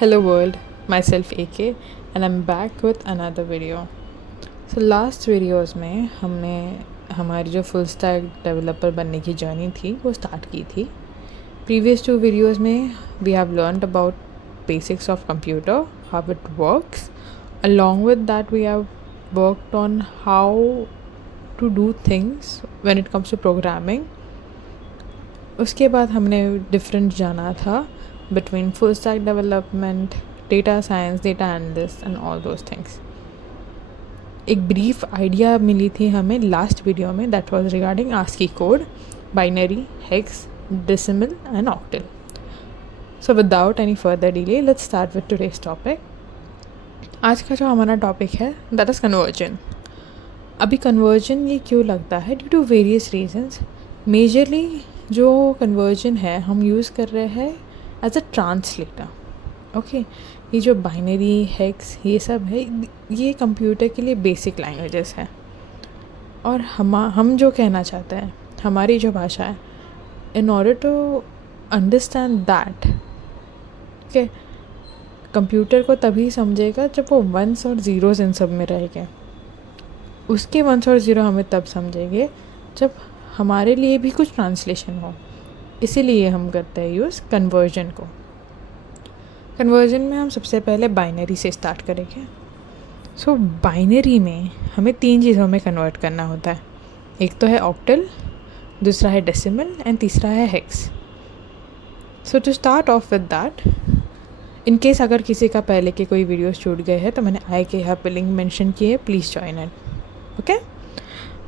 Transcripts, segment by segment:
Hello world, myself AK and I'm back with another video. So last videos में हमने हमारी जो full stack developer बनने की जर्नी थी वो स्टार्ट की थी. Previous two videos में we have learned about basics of computer, how it works. Along with that we have worked on how to do things when it comes to programming. उसके बाद हमने different जाना था between full stack development, data science, data analyst and all those things. एक brief idea मिली थी हमें last video में, that was regarding ASCII code, binary, hex, decimal and octal. So without any further delay let's start with today's topic. आज का जो हमारा topic है दैट इज़ कन्वर्जन. अभी कन्वर्जन ये क्यों लगता है? Due to various reasons. Majorly जो कन्वर्जन है हम यूज़ कर रहे हैं एज अ ट्रांसलेटर. ओके, ये जो बाइनरी, हेक्स, ये सब है, ये कंप्यूटर के लिए बेसिक लैंग्वेजेस हैं. और हम जो कहना चाहते हैं, हमारी जो भाषा है, in order to understand that, okay, computer को तभी समझेगा जब वो वंस और ज़ीरोज़ इन सब में रहेंगे. उसके वंस और ज़ीरो हमें तब समझेंगे जब हमारे लिए भी कुछ ट्रांसलेशन हो. इसीलिए हम करते हैं यूज़ कन्वर्जन को. कन्वर्जन में हम सबसे पहले बाइनरी से स्टार्ट करेंगे. सो बाइनरी में हमें 3 चीज़ों में कन्वर्ट करना होता है. एक तो है ऑक्टल, दूसरा है डेसिमल एंड तीसरा है hex. So to start off with that, in case अगर किसी का पहले के कोई वीडियोस छूट गए हैं तो मैंने आई के यहाँ पे लिंक मेंशन किए, please join it. Okay,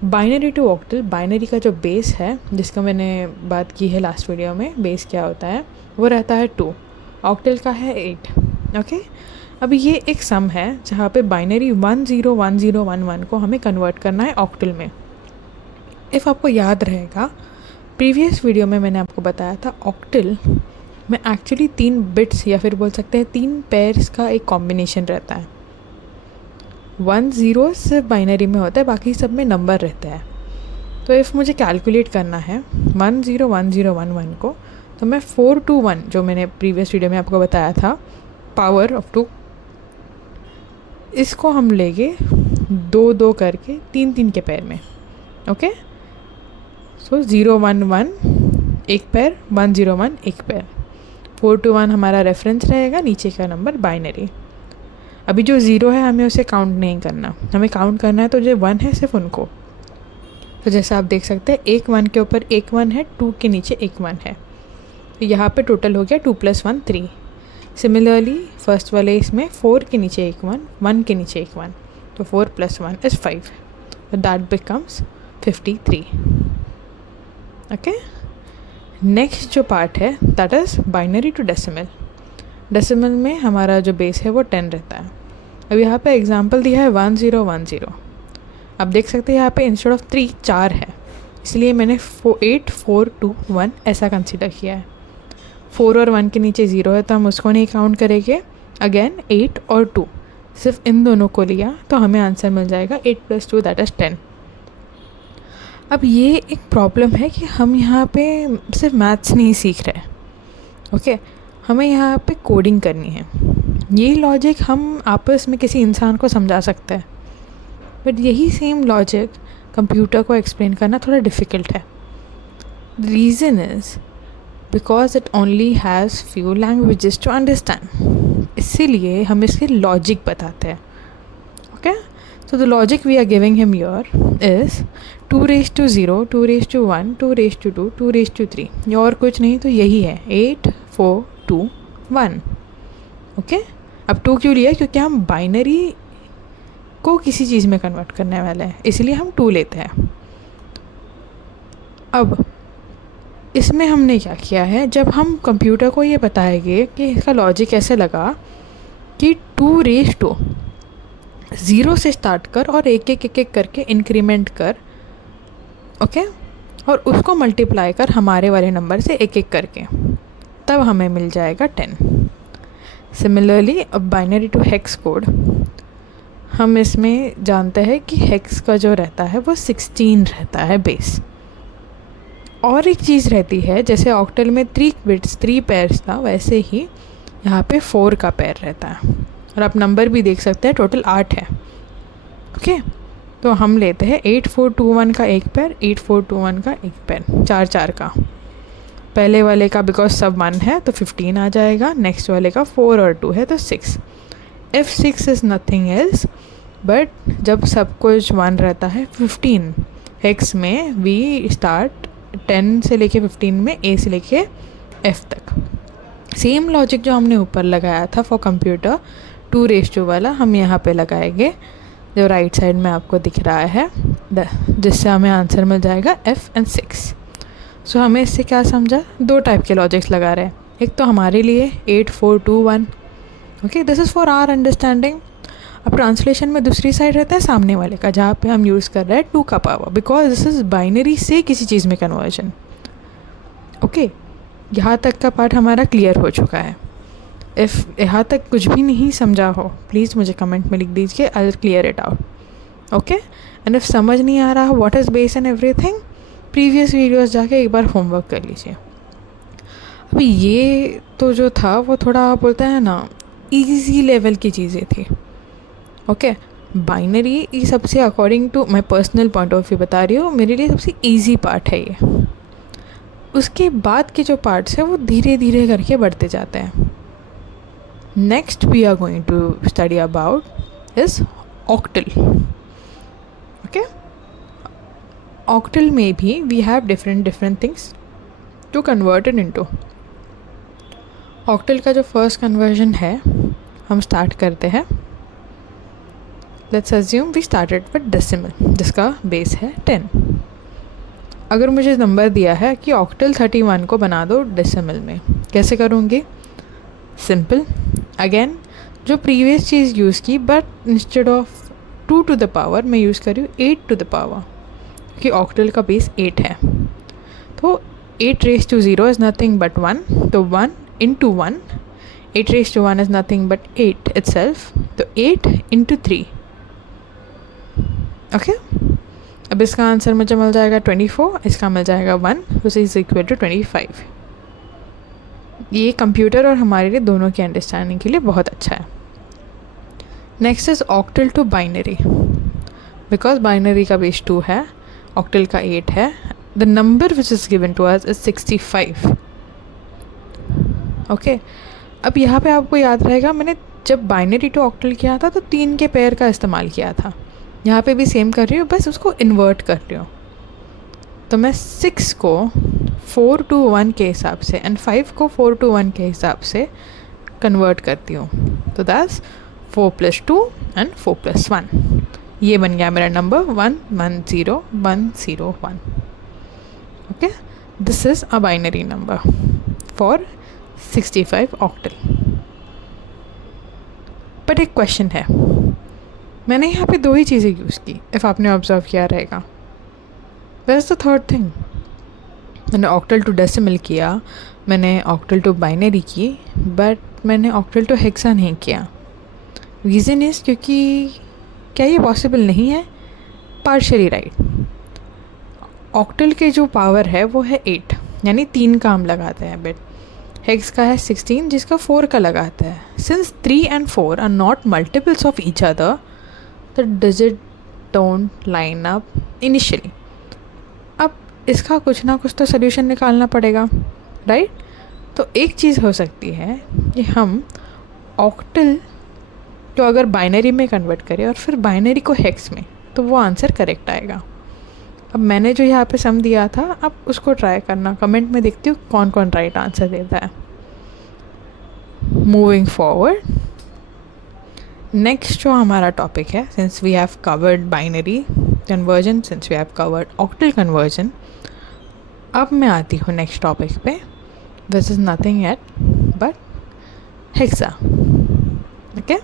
binary to octal. Binary का जो बेस है जिसका मैंने बात की है लास्ट वीडियो में, बेस क्या होता है, वो रहता है 2. ऑक्टल का है 8. ओके, अभी ये एक सम है जहाँ पे बाइनरी 101011 को हमें कन्वर्ट करना है ऑक्टल में. इफ़ आपको याद रहेगा, प्रीवियस वीडियो में मैंने आपको बताया था ऑक्टल में एक्चुअली 3 बिट्स या फिर बोल सकते हैं 3 पेयर्स का एक कॉम्बिनेशन रहता है. 1 0 सिर्फ बाइनरी में होता है, बाकी सब में नंबर रहता है. तो इफ़ मुझे कैलकुलेट करना है 101011 को, तो मैं 4 to 1 जो मैंने प्रीवियस वीडियो में आपको बताया था, पावर ऑफ 2, इसको हम लेंगे 2 करके 3 के पैर में. ओके, सो 0 1 1 एक पैर, 1 0 1 एक पैर, 4 to 1 हमारा रेफरेंस रहेगा, नीचे का नंबर बाइनरी. अभी जो 0 है हमें उसे काउंट नहीं करना, हमें काउंट करना है तो जो 1 है सिर्फ उनको. तो जैसे आप देख सकते हैं, एक 1 के ऊपर एक 1 है, 2 के नीचे एक 1 है. तो यहाँ पे टोटल हो गया 2 + 1 3. सिमिलरली फर्स्ट वाले इसमें 4 के नीचे एक 1, 1 के नीचे एक 1, तो 4 + 1 is 5. तो दैट बिकम्स 53. ओके, नेक्स्ट जो पार्ट है that is binary to decimal. Decimal में हमारा जो बेस है वो 10 रहता है. अब यहाँ पे एग्जांपल दिया है 1010. आप देख सकते हैं यहाँ पे इंस्टेड ऑफ 3 4 है, इसलिए मैंने 8 4 2 1 ऐसा कंसिडर किया है. 4 और 1 के नीचे 0 है तो हम उसको नहीं काउंट करेंगे. अगेन 8 और 2, सिर्फ इन दोनों को लिया तो हमें आंसर मिल जाएगा 8 + 2 दैट इज़ 10. अब ये एक प्रॉब्लम है कि हम यहाँ पे सिर्फ मैथ्स नहीं सीख रहे. ओके, हमें यहाँ पे कोडिंग करनी है. ये लॉजिक हम आपस में किसी इंसान को समझा सकते हैं, बट यही सेम लॉजिक कंप्यूटर को एक्सप्लेन करना थोड़ा डिफ़िकल्ट है. The reason is because it only has few languages to understand. इसीलिए हम इसके लॉजिक बताते हैं. Okay, so the logic we are giving him your is 2 to 0, 2 to 1, 2 to 2, 2 to 3. ये और कुछ नहीं तो यही है 8 4 2 1. ओके, अब 2 क्यों लिया? क्योंकि हम बाइनरी को किसी चीज़ में कन्वर्ट करने वाले हैं, इसलिए हम 2 लेते हैं. अब इसमें हमने क्या किया है, जब हम कंप्यूटर को ये बताएंगे कि इसका लॉजिक ऐसे लगा कि 2 0 से स्टार्ट कर और एक एक करके इंक्रीमेंट कर. ओके, और उसको मल्टीप्लाई कर हमारे वाले नंबर से एक करके, तब हमें मिल जाएगा 10. सिमिलरली अब बाइनरी टू हेक्स कोड, हम इसमें जानते हैं कि हेक्स का जो रहता है वो 16 रहता है बेस. और एक चीज़ रहती है, जैसे ऑक्टल में 3 बिट्स 3 पेयर्स था, वैसे ही यहाँ पे 4 का पेयर रहता है, और आप नंबर भी देख सकते हैं, टोटल 8 है। ओके, तो हम लेते हैं 8421 का एक पेयर, 8421 का एक पेयर, 4 का। पहले वाले का बिकॉज सब 1 है तो 15 आ जाएगा, नेक्स्ट वाले का 4 और 2 है तो 6। If 6 is nothing else but जब सब कुछ 1 रहता है 15 हेक्स में वी स्टार्ट 10 से लेके 15 में ए से लेके एफ तक। सेम लॉजिक जो हमने ऊपर लगाया था फॉर कंप्यूटर 2 वाला हम यहाँ पे लगाएंगे, जो राइट साइड में आपको दिख रहा है, जिससे हमें आंसर मिल जाएगा f एंड 6। सो हमें इससे क्या समझा, 2 टाइप के लॉजिक्स लगा रहे हैं। एक तो हमारे लिए 8421, okay, this is for our understanding. अब ट्रांसलेशन में दूसरी साइड रहता है सामने वाले का, जहाँ पे हम यूज़ कर रहे हैं 2 का power, because this is binary से किसी चीज़ में कन्वर्जन। ओके, यहाँ तक का पार्ट हमारा क्लियर हो चुका है। इफ़ यहाँ तक कुछ भी नहीं समझा हो प्लीज़ मुझे कमेंट में लिख दीजिए, I will clear it out. Okay, and if समझ नहीं आ रहा what is base and everything, previous videos जाके एक बार होमवर्क कर लीजिए। अभी ये तो जो था वो थोड़ा बोलते हैं ना इजी लेवल की चीज़ें थी। ओके, बाइनरी ये सबसे according to my personal point of view बता रही हूँ, मेरे लिए सबसे ईजी पार्ट है ये। उसके बाद के जो पार्ट्स हैं वो धीरे धीरे करके बढ़ते जाते हैं। Next we are going to study about is octal. Okay, octal में भी we have different things to convert it into. Octal का जो फर्स्ट कन्वर्जन है हम स्टार्ट करते हैं। Let's assume we started with decimal जिसका बेस है 10। अगर मुझे नंबर दिया है कि ऑक्टल 31 को बना दो डेसिमल में, कैसे करूँगी? सिंपल, अगेन जो प्रीवियस चीज़ यूज़ की, but instead of 2 to the power मैं यूज़ कर रही हूँ 8 टू द पावर, कि ऑक्टल का बेस 8 है। तो 8 raised to 0 is nothing but 1, तो 1 into 1, 8 raised to 1 is nothing but 8 itself, तो 8 into 3। ओके, अब इसका आंसर मुझे मिल जाएगा 24, इसका मिल जाएगा 1, विच इज़ इक्वल टू 25। ये कंप्यूटर और हमारे लिए दोनों की अंडरस्टैंडिंग के लिए बहुत अच्छा है। Next is octal to binary, because binary का बेस 2 है, ऑक्टल का 8 है, the number which is given to us is 65। Okay, अब यहाँ पे आपको याद रहेगा मैंने जब बाइनरी टू ऑक्टल किया था तो 3 के पेयर का इस्तेमाल किया था। यहाँ पे भी सेम कर रही हूँ, बस उसको इन्वर्ट कर रही हूँ। तो मैं 6 को 4 to 1 के हिसाब से एंड 5 को 4 to 1 के हिसाब से कन्वर्ट करती हूँ। तो दैट्स 4 + 2 एंड 4 + 1। ये बन गया मेरा number 110101। Okay, this is a binary number for 65 octal. But एक क्वेश्चन है, मैंने यहाँ पे 2 ही चीज़ें यूज़ की, इफ़ आपने ऑब्जर्व किया रहेगा। Where is the third thing? मैंने ऑक्टल टू डेसिमल किया, मैंने ऑक्टल टू बाइनरी की, बट मैंने ऑक्टल टू हेक्सा नहीं किया। रीज़न इज़ क्योंकि क्या ये पॉसिबल नहीं है? Partially right. ऑक्टल के जो पावर है वो है 8, यानी 3 का हम लगाते हैं बिट। हेक्स का है 16 जिसका 4 का लगाता है। Since 3 and 4 are not multiples of each other, the digit don't line up initially. अब इसका कुछ ना कुछ तो सोल्यूशन निकालना पड़ेगा, राइट? तो एक चीज़ हो सकती है कि हम ऑक्टल तो अगर बाइनरी में कन्वर्ट करें और फिर बाइनरी को हेक्स में, तो वो आंसर करेक्ट आएगा। अब मैंने जो यहाँ पे सम दिया था, आप उसको ट्राई करना, कमेंट में देखती हूँ कौन कौन राइट आंसर देता है। मूविंग फॉरवर्ड, नेक्स्ट जो हमारा टॉपिक है, since we have covered binary conversion, since we have covered octal conversion, अब मैं आती हूँ नेक्स्ट टॉपिक पे, this is nothing at but hexa. Okay,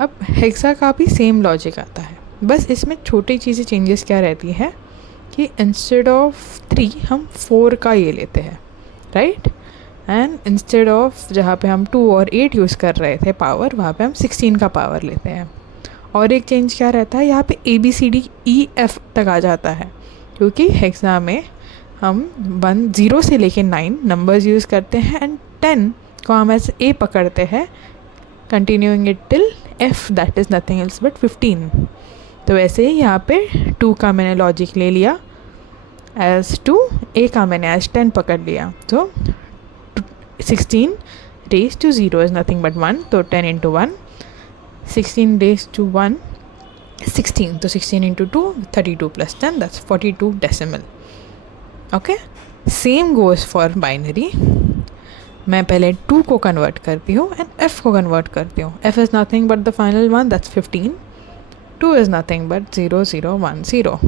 अब हेक्सा का भी सेम लॉजिक आता है, बस इसमें छोटी चीज़ें चेंजेस क्या रहती है कि इंस्टेड ऑफ 3 हम 4 का ये लेते हैं, राइट? एंड इंस्टेड ऑफ जहाँ पे हम 2 और 8 यूज़ कर रहे थे पावर, वहाँ पे हम 16 का पावर लेते हैं। और एक चेंज क्या रहता है, यहाँ पे ABCDEF तक आ जाता है, क्योंकि हेक्सा में हम 0 से लेके 9 नंबर्स यूज़ करते हैं एंड 10 को हम एज ए पकड़ते हैं, continuing it till F that is nothing else but 15। तो वैसे ही यहाँ पे 2 का मैंने लॉजिक ले लिया एज 2, ए का मैंने एज 10 पकड़ लिया। तो 16 raised to 0 is nothing but 1, तो 10 into 1, 16 raised to 1 16, तो 16 into 2 32 plus 10 that's 42 decimal। Okay, same goes for binary. मैं पहले 2 को कन्वर्ट करती हूँ एंड f को कन्वर्ट करती हूँ। f is nothing but the final one that's 15, 2 is nothing but 0 0 1 0।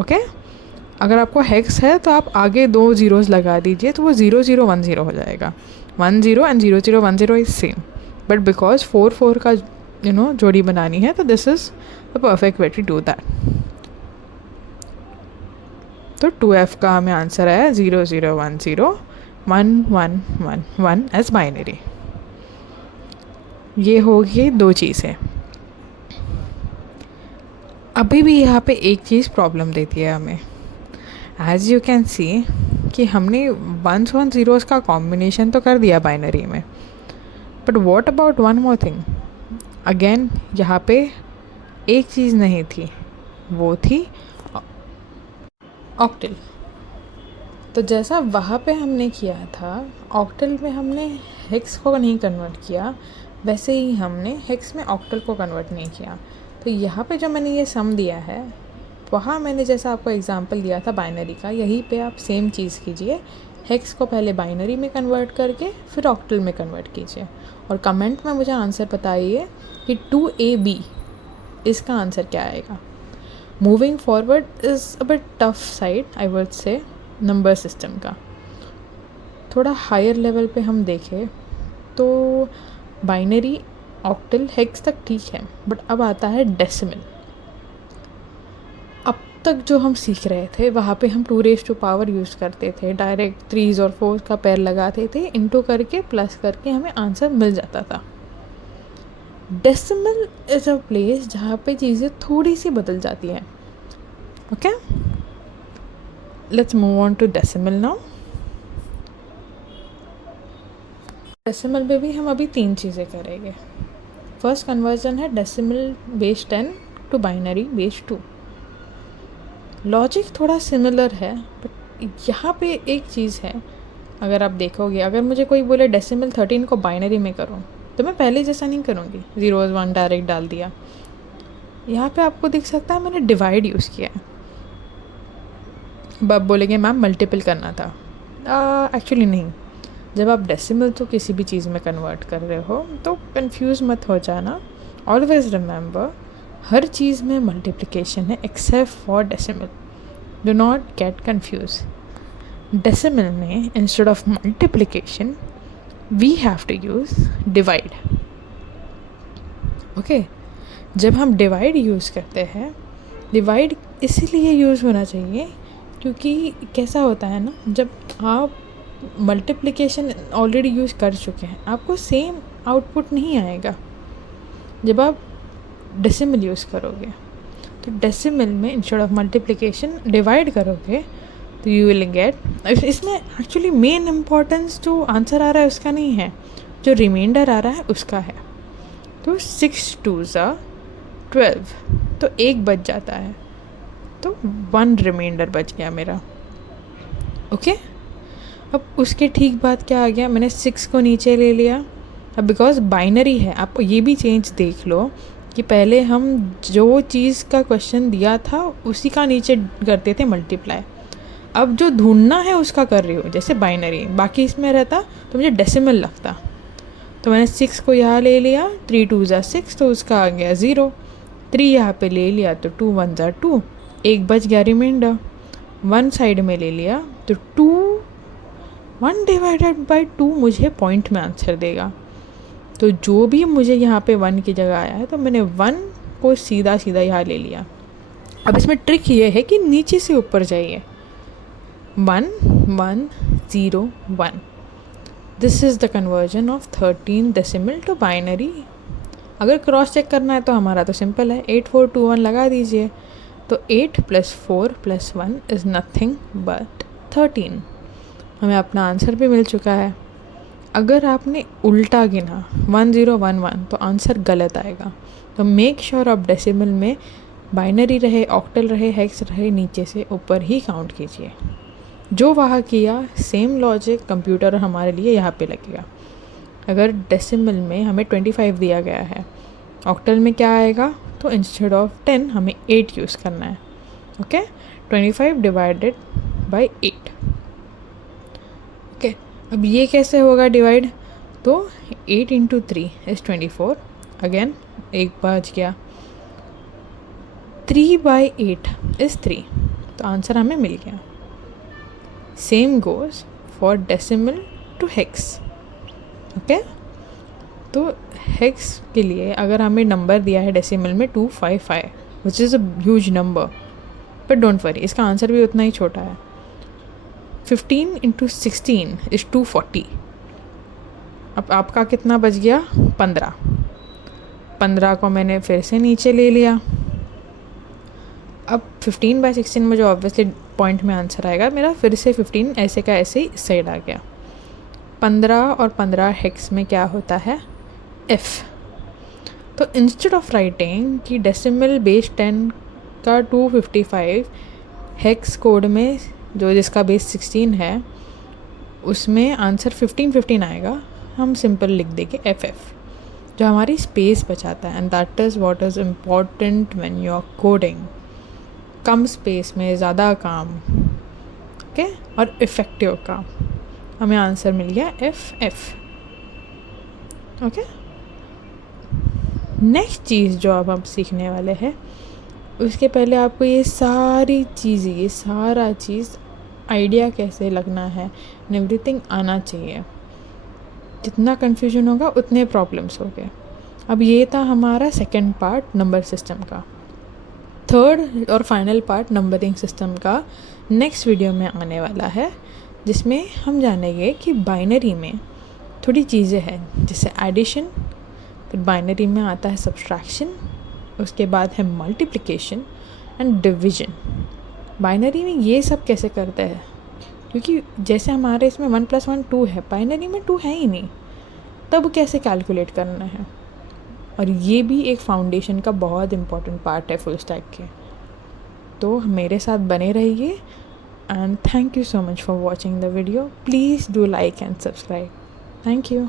Okay, अगर आपको हेक्स है तो आप आगे 2 ज़ीरोज़ लगा दीजिए तो वो 0 0 1 0 हो जाएगा। 1 0 and 0 0 1 0 is same, but because 4 4 का जोड़ी बनानी है तो this is the perfect way to do that. तो 2f का हमें आंसर आया 0 0 1 0 1 1 1 1 एज बाइनरी। ये होगी 2 चीज़ें। अभी भी यहाँ पे एक चीज़ प्रॉब्लम देती है हमें। एज यू कैन सी कि हमने 1s 1 zeros का कॉम्बिनेशन तो कर दिया बाइनरी में, but what about one more thing. Again यहाँ पे एक चीज़ नहीं थी, वो थी ऑक्टल। तो जैसा वहाँ पे हमने किया था ऑक्टल में हमने हेक्स को नहीं कन्वर्ट किया, वैसे ही हमने हेक्स में ऑक्टल को कन्वर्ट नहीं किया। तो यहाँ पे जो मैंने ये सम दिया है, वहाँ मैंने जैसा आपको एग्जांपल दिया था बाइनरी का, यहीं पे आप सेम चीज़ कीजिए। हेक्स को पहले बाइनरी में कन्वर्ट करके फिर ऑक्टल में कन्वर्ट कीजिए और कमेंट में मुझे आंसर बताइए कि 2AB इसका आंसर क्या आएगा। Moving forward is a bit tough side I would say number system का। थोड़ा हायर लेवल पे हम देखें तो बाइनरी ऑक्टल हेक्स तक ठीक है, बट अब आता है डेसिमल। अब तक जो हम सीख रहे थे वहाँ पे हम 2 raised to power यूज़ करते थे, डायरेक्ट 3s और 4s का पैर लगाते थे, इंटू करके प्लस करके हमें आंसर मिल जाता था। डेसिमल इज़ अ प्लेस जहाँ पे चीज़ें थोड़ी सी बदल जाती हैं। Okay, let's move on to decimal now. Decimal में भी हम अभी 3 चीज़ें करेंगे। फर्स्ट कन्वर्जन है decimal base 10 to binary base 2। Logic थोड़ा सिमिलर है, बट यहाँ पे एक चीज़ है। अगर आप देखोगे, अगर मुझे कोई बोले डेसिमल 13 को बाइनरी में करो तो मैं पहले जैसा नहीं करूँगी, 0s 1 डायरेक्ट डाल दिया। यहाँ पे आपको दिख सकता है मैंने डिवाइड यूज़ किया है। अब आप बोलेंगे मैम मल्टीपल करना था। एक्चुअली नहीं, जब आप डेसिमल तो किसी भी चीज़ में कन्वर्ट कर रहे हो तो कंफ्यूज मत हो जाना। ऑलवेज रिमेंबर, हर चीज़ में मल्टीप्लिकेशन है except for decimal. Do not get confuse. Decimal में instead of multiplication we have to use divide. Okay, जब हम डिवाइड यूज़ करते हैं, डिवाइड इसीलिए यूज़ होना चाहिए क्योंकि कैसा होता है ना, जब आप मल्टीप्लिकेशन ऑलरेडी यूज़ कर चुके हैं आपको सेम आउटपुट नहीं आएगा। जब आप डेसिमल यूज़ करोगे तो डेसिमल में इंस्टेड ऑफ मल्टीप्लिकेशन डिवाइड करोगे तो यू विल गेट। इसमें एक्चुअली मेन इम्पॉर्टेंस जो आंसर आ रहा है उसका नहीं है, जो रिमाइंडर आ रहा है उसका है। तो 6 2s 12, तो 1 बच जाता है, तो 1 रिमाइंडर बच गया मेरा। ओके, अब उसके ठीक बाद क्या आ गया, मैंने 6 को नीचे ले लिया। अब बिकॉज बाइनरी है, आप ये भी चेंज देख लो कि पहले हम जो चीज़ का क्वेश्चन दिया था उसी का नीचे करते थे मल्टीप्लाई। अब जो ढूंढना है उसका कर रही हूँ, जैसे बाइनरी, बाकी इसमें रहता तो मुझे डेसिमल लगता। तो मैंने 6 को यहाँ ले लिया, 3 2s 6, तो उसका आ गया 0। 3 यहाँ पे ले लिया तो 2 1s 2, 1 बच गया रिमाइंडर। 1 साइड में ले लिया तो 2, 1 डिवाइडेड बाई 2 मुझे पॉइंट में आंसर देगा। तो जो भी मुझे यहाँ पे 1 की जगह आया है तो मैंने 1 को सीधा सीधा यहाँ ले लिया। अब इसमें ट्रिक ये है कि नीचे से ऊपर जाइए। 1 1 0 1, this is the conversion of 13 decimal to binary. अगर क्रॉस चेक करना है तो हमारा तो सिंपल है, 8 4 2 1 लगा दीजिए। तो 8 + 4 + 1 इज़ नथिंग बट 13। हमें अपना आंसर भी मिल चुका है। अगर आपने उल्टा गिना 1011 तो आंसर गलत आएगा। तो मेक श्योर आप डेसिमल में बाइनरी रहे, ऑक्टल रहे, हेक्स रहे, नीचे से ऊपर ही काउंट कीजिए। जो वहाँ किया सेम लॉजिक कंप्यूटर हमारे लिए यहाँ पे लगेगा। अगर डेसिमल में हमें 25 दिया गया है, ऑक्टल में क्या आएगा, तो इंस्टेड ऑफ 10 हमें 8 यूज़ करना है। Okay, 25 divided by 8। ओके, अब ये कैसे होगा डिवाइड, तो 8 इंटू 3 इज़ 24। अगेन एक बच गया, 3/8 इज़ 3, तो आंसर हमें मिल गया। Same goes for decimal to hex. Okay, तो हेक्स के लिए अगर हमें नंबर दिया है डेसिमल में 255 which is a huge number, but don't worry, इसका आंसर भी उतना ही छोटा है। 15 इंटू 16 इज़ 240। अब आपका कितना बच गया, 15 को मैंने फिर से नीचे ले लिया। अब 15/16 में जो ऑब्वियसली पॉइंट में आंसर आएगा मेरा, फिर से 15 ऐसे का ऐसे ही इस साइड आ गया। 15 और 15 हेक्स में क्या होता है, F। तो इंस्टेड ऑफ राइटिंग कि डेसिमल बेस 10 का 255 हेक्स कोड में जो जिसका बेस 16 है उसमें आंसर 1515 आएगा, हम सिंपल लिख देंगे FF, जो हमारी स्पेस बचाता है। And that is what is important when you are coding. कम स्पेस में ज़्यादा काम, ओके, और इफ़ेक्टिव काम। हमें आंसर मिल गया FF। ओके, नेक्स्ट चीज़ जो अब हम सीखने वाले हैं, उसके पहले आपको ये सारी चीज़ें, ये सारा चीज़ आइडिया कैसे लगना है एंड एवरीथिंग आना चाहिए। जितना कन्फ्यूजन होगा उतने प्रॉब्लम्स हो गए। अब ये था हमारा सेकंड पार्ट नंबर सिस्टम का। थर्ड और फाइनल पार्ट नंबरिंग सिस्टम का नेक्स्ट वीडियो में आने वाला है, जिसमें हम जानेंगे कि बाइनरी में थोड़ी चीज़ें हैं, जैसे एडिशन, फिर बाइनरी में आता है सब्सट्रैक्शन, उसके बाद है मल्टीप्लिकेशन एंड डिवीजन। बाइनरी में ये सब कैसे करते हैं, क्योंकि जैसे हमारे इसमें 1 + 1 2 है, बाइनरी में 2 है ही नहीं, तब कैसे कैलकुलेट करना है। और ये भी एक फाउंडेशन का बहुत इम्पॉर्टेंट पार्ट है फुल स्टैक के। तो मेरे साथ बने रहिए and thank you so much for watching the video. Please do like and subscribe. Thank you.